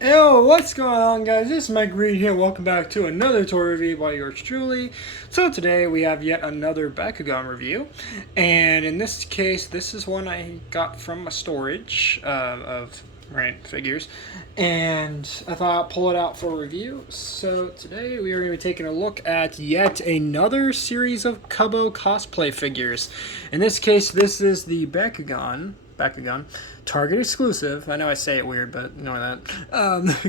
Yo, what's going on, guys? This is Mike Reed here. Welcome back to another toy review by yours truly. So today we have yet another Bakugan review, and in this case, this is one I got from a storage of figures, and I thought I'd pull it out for review. So today we are going to be taking a look at yet another series of Cubbo cosplay figures. In this case, this is the Bakugan, Target exclusive. I know I say it weird, but ignore that.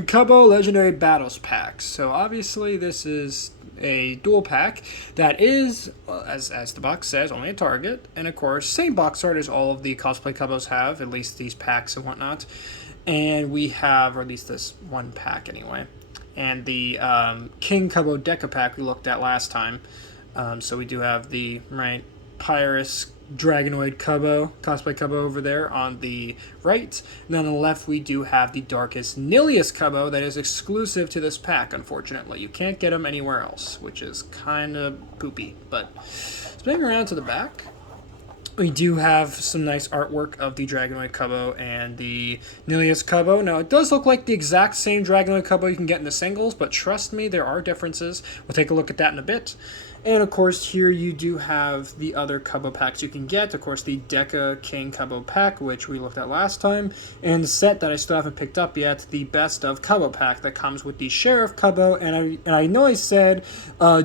Cubbo Legendary Battles Pack. So obviously this is a dual pack that is, as the box says, only a Target. And of course, same box art as all of the cosplay Cubbos have, at least these packs and whatnot. And we have, or at least this one pack anyway. And the King Cubbo Deca pack we looked at last time. So we do have the, Pyrus Dragonoid Cubbo, cosplay Cubbo over there on the right. And on the left, we do have the darkest Nilius Cubbo that is exclusive to this pack, unfortunately. You can't get them anywhere else, which is kind of poopy. But spinning around to the back, we do have some nice artwork of the Dragonoid Cubbo and the Nilius Cubbo. Now, it does look like the exact same Dragonoid Cubbo you can get in the singles, but trust me, there are differences. We'll take a look at that in a bit. And, of course, here you do have the other Cubbo packs you can get. Of course, the Deca King Cubbo pack, which we looked at last time. And the set that I still haven't picked up yet, the Best of Cubbo pack that comes with the Sheriff Cubbo. And I know I said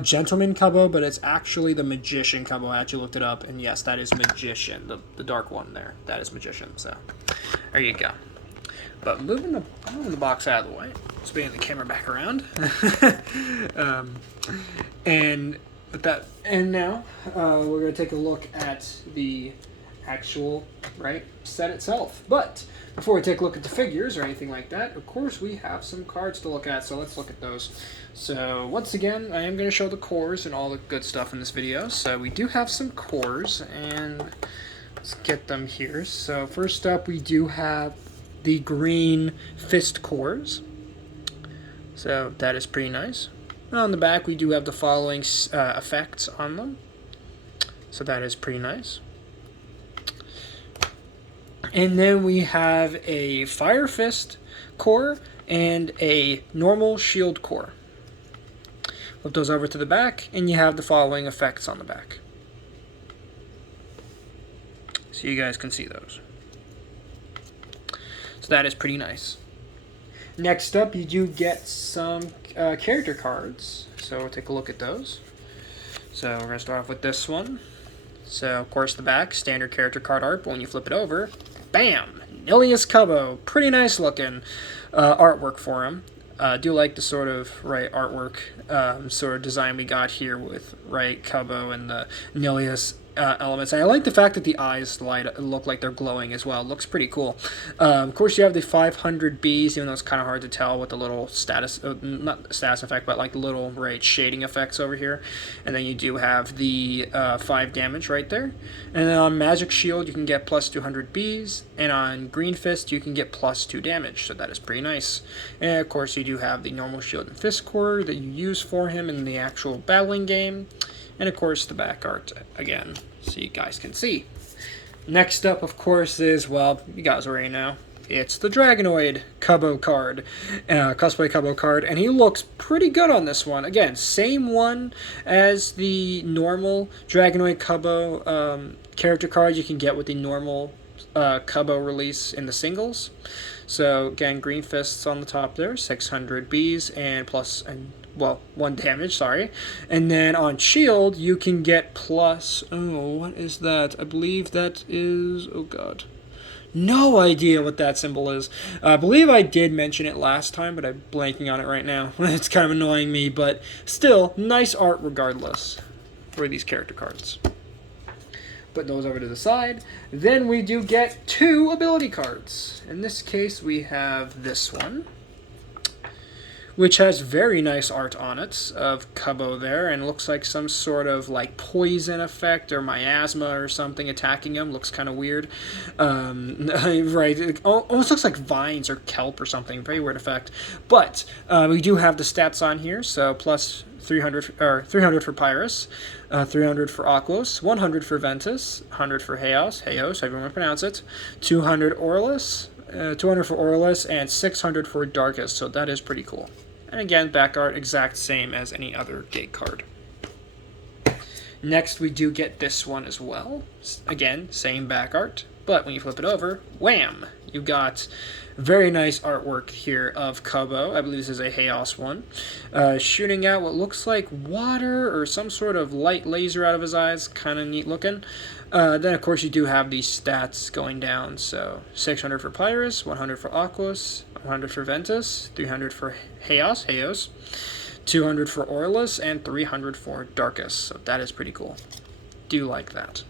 Gentleman Cubbo, but it's actually the Magician Cubbo. I actually looked it up, and yes, that is Magician. The dark one there. That is Magician. So, there you go. But moving the box out of the way, spinning the camera back around. And now we're going to take a look at the actual set itself. But before we take a look at the figures or anything like that, of course we have some cards to look at, so let's look at those. So once again, I am going to show the cores and all the good stuff in this video. So we do have some cores, and let's get them here. So first up, we do have the green fist cores. So that is pretty nice. On the back, we do have the following effects on them. So that is pretty nice. And then we have a Fire Fist core and a normal shield core. Flip those over to the back, and you have the following effects on the back. So you guys can see those. So that is pretty nice. Next up, you do get some character cards. So we'll take a look at those. So we're going to start off with this one. So, of course, the back, standard character card art, but when you flip it over, bam! Nilius Cubbo. Pretty nice looking artwork for him. Do like the sort of artwork sort of design we got here with Cubbo and the Nilius elements. And I like the fact that the eyes look like they're glowing as well. It looks pretty cool. Of course, you have the 500 Bs, even though it's kind of hard to tell with the little status, not status effect, but like the little shading effects over here. And then you do have the 5 damage right there. And then on Magic Shield, you can get plus 200 Bs. And on Green Fist, you can get plus 2 damage. So that is pretty nice. And of course, you do have the normal Shield and Fist core that you use for him in the actual battling game. And, of course, the back art, again, so you guys can see. Next up, of course, is, well, you guys already know, it's the Dragonoid Cubbo card, cosplay Cubbo card, and he looks pretty good on this one. Again, same one as the normal Dragonoid Cubbo character card you can get with the normal Cubbo release in the singles. So, again, Green Fists on the top there, 600 Bs, and 1 damage, sorry. And then on Shield, you can get plus, what is that? I believe that is, oh god. No idea what that symbol is. I believe I did mention it last time, but I'm blanking on it right now. It's kind of annoying me, but still, nice art regardless for these character cards. Put those over to the side. Then we do get 2 ability cards. In this case, we have this one, which has very nice art on it of Cubbo there, and looks like some sort of poison effect or miasma or something attacking him. Looks kind of weird. It almost looks like vines or kelp or something. Very weird effect. But we do have the stats on here, so plus 300 for Pyrus, 300 for Aquos, 100 for Ventus, 100 for Heos, however you want to pronounce it, 200 Orlis, 200 for Aurelus, and 600 for Darkest, so that is pretty cool. And again, back art exact same as any other gate card. Next, we do get this one as well. Again, same back art, but when you flip it over, wham! You got very nice artwork here of Cubbo. I believe this is a Chaos one. Shooting out what looks like water or some sort of light laser out of his eyes. Kind of neat looking. Then, of course, you do have these stats going down. So, 600 for Pyrus, 100 for Aquos, 100 for Ventus, 300 for Chaos, 200 for Aurelus, and 300 for Darkest. So that is pretty cool. Do like that.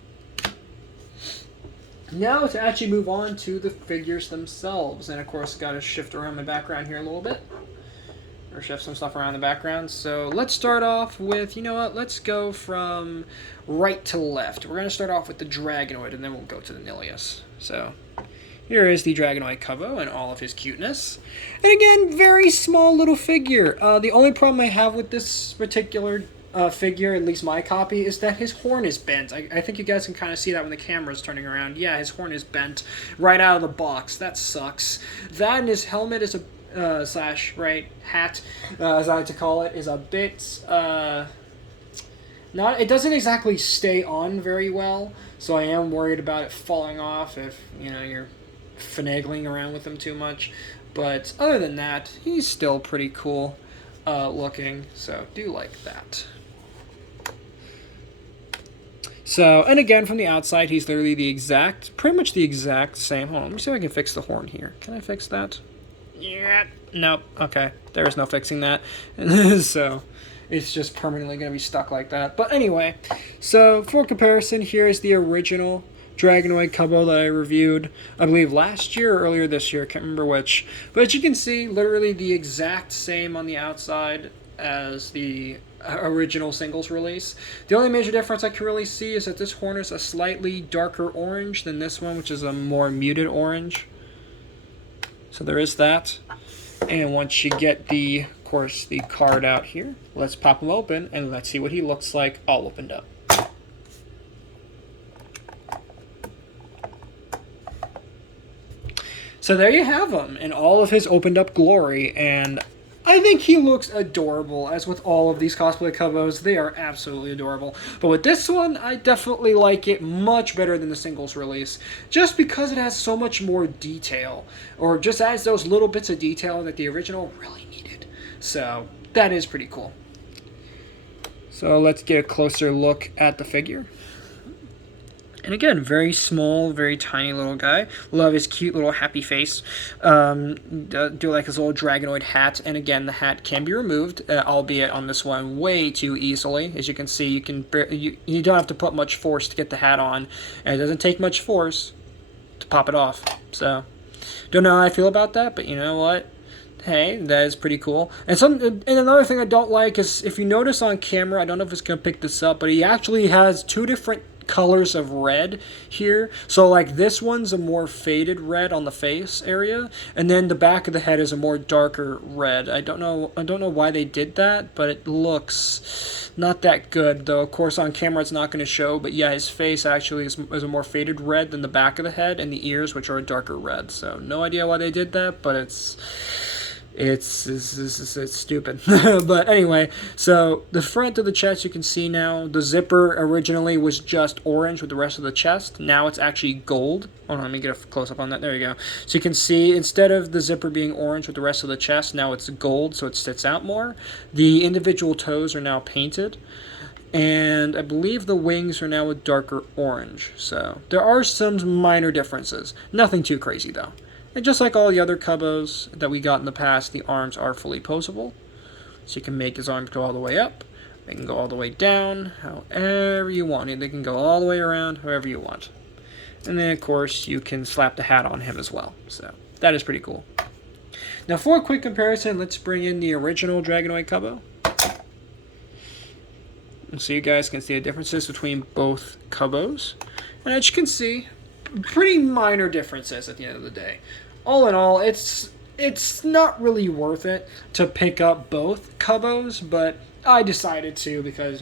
Now to actually move on to the figures themselves. And of course, got to shift around my background here a little bit. Or shift some stuff around the background. So let's start off with, you know what, let's go from right to left. We're going to start off with the Dragonoid, and then we'll go to the Nilius. So here is the Dragonoid Cubbo and all of his cuteness. And again, very small little figure. The only problem I have with this particular figure, at least my copy, is that his horn is bent. I think you guys can kind of see that when the camera's turning around. Yeah, his horn is bent right out of the box. That sucks. That and his helmet is a hat, as I like to call it, is a bit it doesn't exactly stay on very well, so I am worried about it falling off if you're finagling around with him too much. But other than that, he's still pretty cool looking, so do like that. So, and again, from the outside, he's literally pretty much the exact same. Hold on, let me see if I can fix the horn here. Can I fix that? Yeah, nope. Okay, there is no fixing that. So it's just permanently going to be stuck like that. But anyway, so for comparison, here is the original Dragonoid Cubbo that I reviewed, I believe last year or earlier this year, I can't remember which. But as you can see, literally the exact same on the outside as the original singles release. The only major difference I can really see is that this horn is a slightly darker orange than this one, which is a more muted orange. So there is that. And once you get the card out here, let's pop him open and let's see what he looks like all opened up. So there you have him in all of his opened up glory, and I think he looks adorable. As with all of these cosplay Cubbos, they are absolutely adorable. But with this one, I definitely like it much better than the singles release, just because it has so much more detail, or just adds those little bits of detail that the original really needed. So that is pretty cool. So let's get a closer look at the figure. And again, very small, very tiny little guy. Love his cute little happy face. Do like his little Dragonoid hat. And again, the hat can be removed, albeit on this one way too easily. As you can see, you don't have to put much force to get the hat on. And it doesn't take much force to pop it off. So, don't know how I feel about that, but you know what? Hey, that is pretty cool. And another thing I don't like is, if you notice on camera, I don't know if it's going to pick this up, but he actually has two different colors of red here. So like this one's a more faded red on the face area, and then the back of the head is a more darker red. I don't know why they did that, but it looks not that good, though of course on camera it's not going to show. But yeah, his face actually is a more faded red than the back of the head, and the ears, which are a darker red. So no idea why they did that, but it's stupid. But anyway, so the front of the chest, you can see now, the zipper originally was just orange with the rest of the chest. Now it's actually gold. Hold on, let me get a close-up on that. There you go. So you can see, instead of the zipper being orange with the rest of the chest, now it's gold, so it sticks out more. The individual toes are now painted. And I believe the wings are now a darker orange. So there are some minor differences. Nothing too crazy, though. And just like all the other Cubbos that we got in the past, the arms are fully posable. So you can make his arms go all the way up. They can go all the way down, however you want. They can go all the way around, however you want. And then, of course, you can slap the hat on him as well. So that is pretty cool. Now, for a quick comparison, let's bring in the original Dragonoid Cubbo. And so you guys can see the differences between both Cubbos. And as you can see, pretty minor differences at the end of the day. All in all, it's not really worth it to pick up both Cubbos, but I decided to because,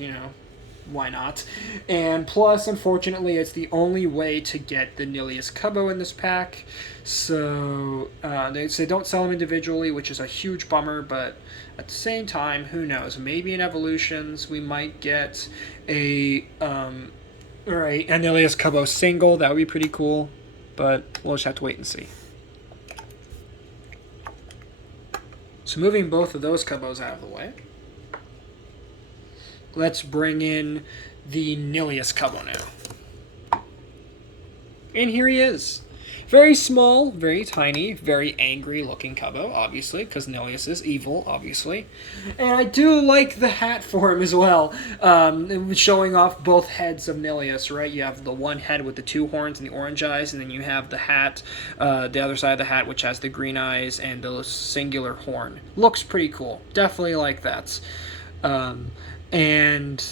why not? And plus, unfortunately, it's the only way to get the Nilius Cubbo in this pack. So they say don't sell them individually, which is a huge bummer, but at the same time, who knows? Maybe in Evolutions we might get a Nilius Cubbo single. That would be pretty cool, but we'll just have to wait and see. So moving both of those Cubbos out of the way, let's bring in the Nilius Cubbo now. And here he is. Very small, very tiny, very angry looking Cubbo, obviously, because Nilius is evil, obviously. And I do like the hat for him as well, showing off both heads of Nilius, right? You have the one head with the two horns and the orange eyes, and then you have the hat, the other side of the hat, which has the green eyes and the singular horn. Looks pretty cool. Definitely like that. And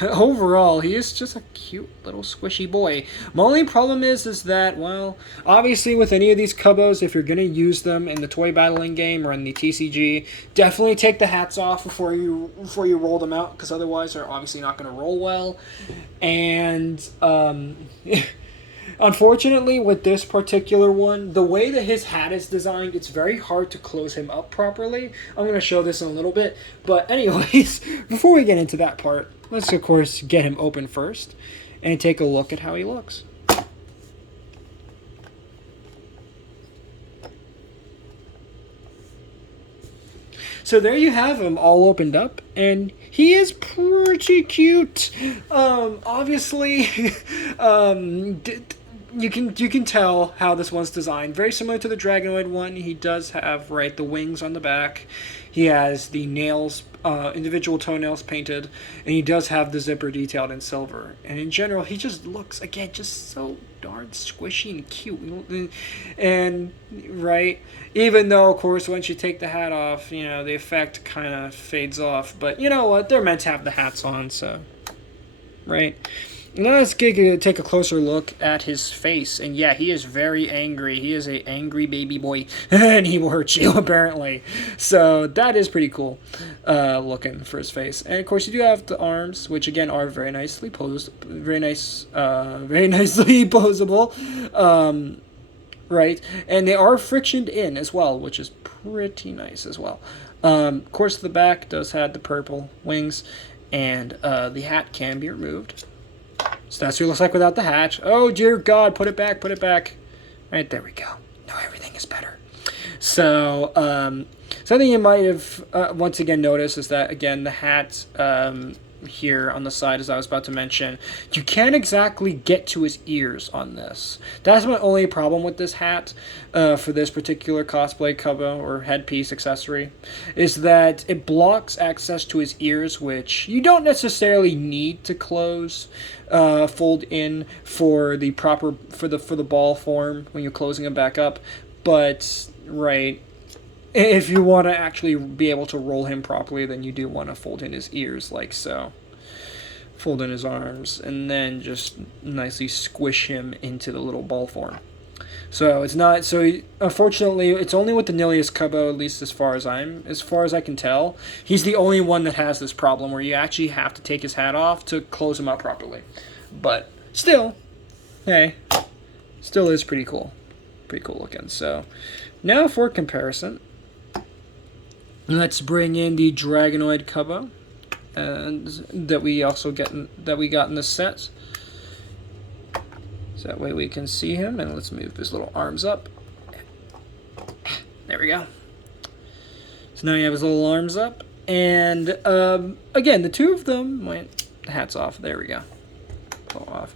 overall, he is just a cute little squishy boy. My only problem is that, well, obviously with any of these Cubbos, if you're going to use them in the toy battling game or in the TCG, definitely take the hats off before you roll them out, because otherwise they're obviously not going to roll well. And unfortunately, with this particular one, the way that his hat is designed, it's very hard to close him up properly. I'm going to show this in a little bit. But anyways, before we get into that part, let's, of course, get him open first and take a look at how he looks. So there you have him all opened up, and he is pretty cute. Obviously, you can tell how this one's designed. Very similar to the Dragonoid one. He does have, right, the wings on the back. He has the nails, individual toenails painted, and he does have the zipper detailed in silver. And in general, he just looks, again, just so darn squishy and cute. And, right, even though, of course, once you take the hat off, you know, the effect kind of fades off. But you know what? They're meant to have the hats on, so, right? Now let's take a closer look at his face. And yeah, he is very angry. He is an angry baby boy. And he will hurt you, apparently. So that is pretty cool looking for his face. And of course, you do have the arms, which again are very nicely posed. Very nicely posable. Right? And they are frictioned in as well, which is pretty nice as well. Of course, the back does have the purple wings. And the hat can be removed. So that's what it looks like without the hat. Oh, dear God, put it back, put it back. Right, there we go. Now everything is better. So, something you might have once again noticed is that, again, the hat here on the side, as I was about to mention, you can't exactly get to his ears on this. That's my only problem with this hat for this particular cosplay Cubbo or headpiece accessory, is that it blocks access to his ears, which you don't necessarily need to close, fold in for the proper for the ball form when you're closing them back up, but right. If you want to actually be able to roll him properly, then you do want to fold in his ears like so. Fold in his arms, and then just nicely squish him into the little ball form. So it's not, so unfortunately, it's only with the Nilius Cubbo, at least as far as I can tell. He's the only one that has this problem where you actually have to take his hat off to close him up properly. But still, hey, still is pretty cool. Pretty cool looking. So now for comparison, let's bring in the Dragonoid Cubbo, and that we got in the set. So that way we can see him, and let's move his little arms up. There we go. So now you have his little arms up, and again, the two of them went hats off. There we go. Pull off.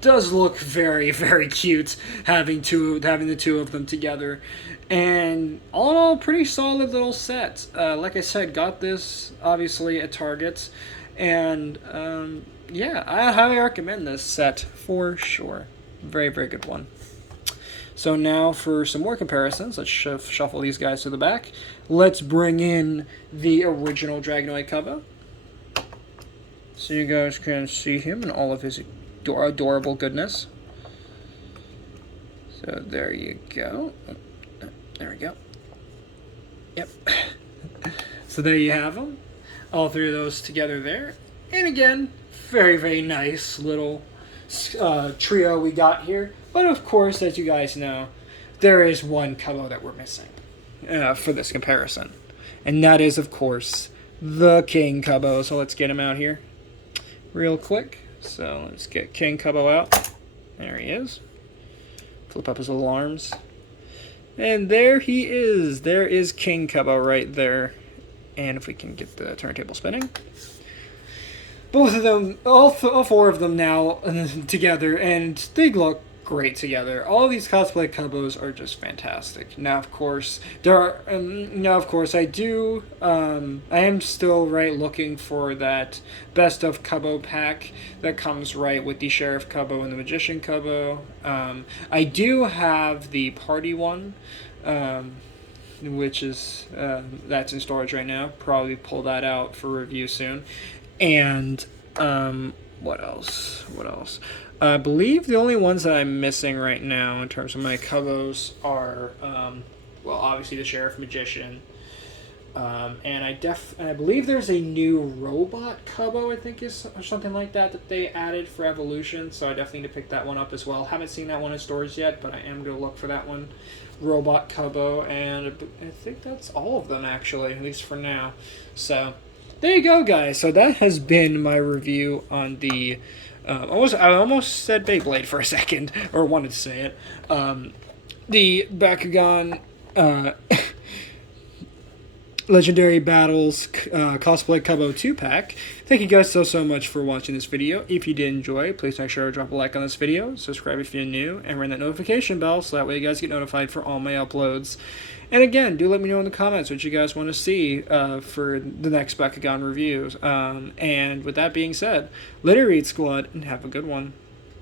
Does look very, very cute having the two of them together. And all in all, pretty solid little set. Like I said, got this obviously at Target, and yeah, I highly recommend this set for sure. Very, very good one. So now for some more comparisons, let's shuffle these guys to the back. Let's bring in the original Dragonoid Cubbo, so you guys can see him in all of his adorable goodness. So there you go. There we go. Yep. So there you have them. All three of those together there. And again, very, very nice little trio we got here. But of course, as you guys know, there is one Cubbo that we're missing for this comparison. And that is, of course, the King Cubbo. So let's get him out here real quick. So let's get King Cubbo out. There he is. Flip up his little arms. And there he is. There is King Cubbo right there. And if we can get the turntable spinning. Both of them, all four of them now together, and they look great together. All of these cosplay Cubbos are just fantastic. Now, of course, I do. I am still looking for that best of Cubbo pack that comes with the Sheriff Cubbo and the Magician Cubbo. I do have the party one. Which is that's in storage right now. Probably pull that out for review soon. And what else? I believe the only ones that I'm missing right now in terms of my Cubbos are obviously the Sheriff Magician. And I believe there's a new robot Cubbo, I think is or something like that they added for Evolution. So I definitely need to pick that one up as well. Haven't seen that one in stores yet, but I am going to look for that one. Robot Cubbo, and I think that's all of them actually, at least for now. So there you go, guys. So that has been my review on the I almost said Beyblade for a second, or wanted to say it. The Bakugan Legendary Battles Cosplay Cubbo 2-pack. Thank you guys so much for watching this video. If you did enjoy, please make sure to drop a like on this video, subscribe if you're new, and ring that notification bell so that way you guys get notified for all my uploads. And again, do let me know in the comments what you guys want to see for the next Bakugan reviews. And with that being said, later, Read Squad, and have a good one.